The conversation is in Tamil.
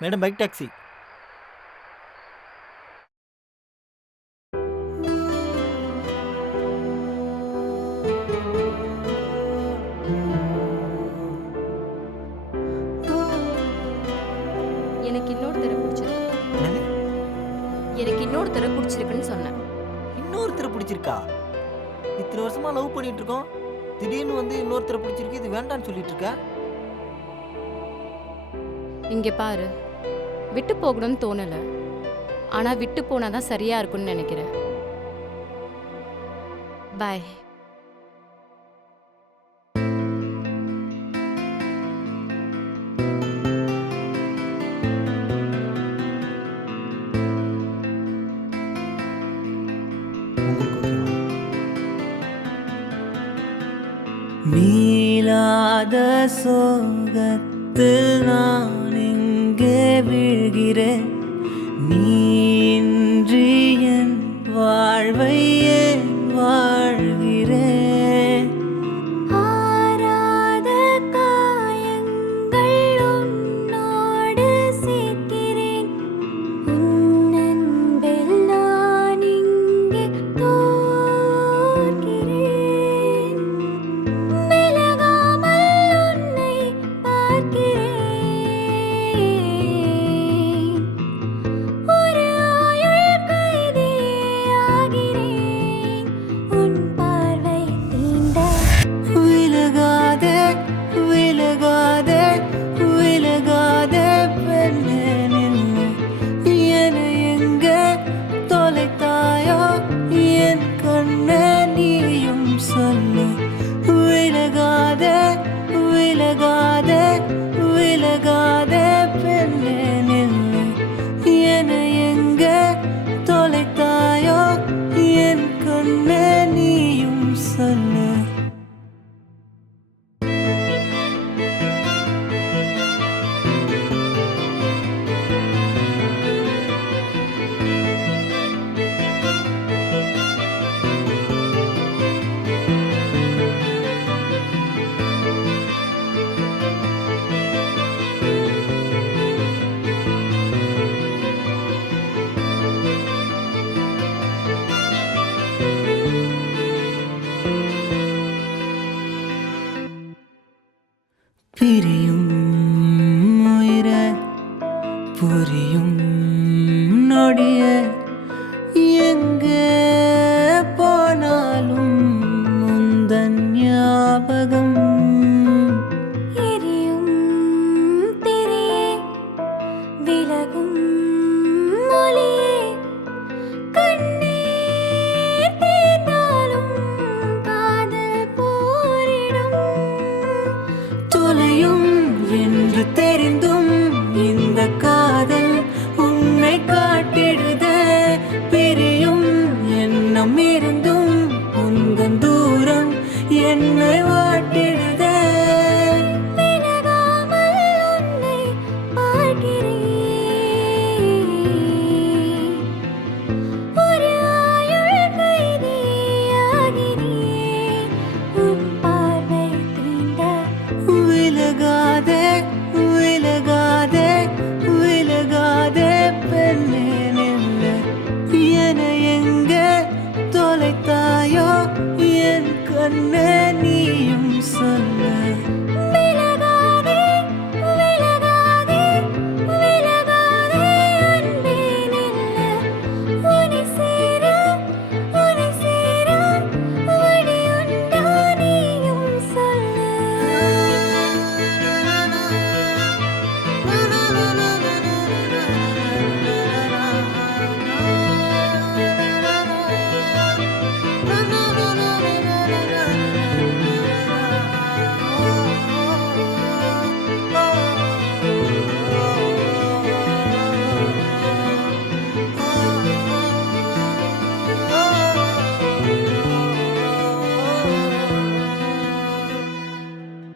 Madam bike taxi. எனக்கு இன்னொரு தடவை பிடிச்சிருக்கு. என்னது? எனக்கு இன்னொரு தடவை பிடிச்சிருக்குன்னு சொன்னேன். இன்னொருத்தரை பிடிச்சிருக்கா? இத்தனை வருஷமா லவ் பண்ணிட்டு இருக்கோம், திடீர்னு வந்து இன்னொருத்தரை பிடிச்சிருக்கு, இது வேண்டான்னு சொல்லிட்டு இருக்க. இங்க பாரு, விட்டு போகணும்னு தோணல. ஆனா விட்டு போனாதான் சரியா இருக்கும்னு நினைக்கிறேன். பாய். மீளாத சோகத்தில் நான் எங்கே வீழ்கிறேன், நீன்றி என் வாழ்வை ஏன் வாழ்கிறேன். ஆராத காயங்கள் உன்னோடு சேர்க்கிறேன், உன் அன்பில் நான் இங்கே தோற்கிறேன். விலகாமல் உன்னை பார்க்கிறேன், ஒரு ஆயுள் கைதியாகிறேன், உன் பார்வை தீண்ட. விலகாதே விலகாதே விலகாதே பெண்ணே நில்லு, என்னை எங்கே தொலைத்தாயோ என் கண்ணே நீயும் சொல்லு. விலகாதே விலகாதே விலகாதே பெண்ணே நில்லு, என்னை எங்கே தொலைத்தாயோ என் கண்ணே நீயும் சொல்லு. பிரியும் உயிரே புரியும் நொடிய, எங்கே போனாலும் முந்தன் ஞாபகம். எரியும் திரியே, விலகும் ஒளியே, கண்ணீர் தீர்ந்தாலும் காதல் போரிடும். தொலையும் என்று தெரிந்தும் இந்த காதல் உன்னை காட்டிடுதே. பிரியும் எண்ணம் இருந்தும் உந்தன் தூரம் என்னை வாட்டிடுதே.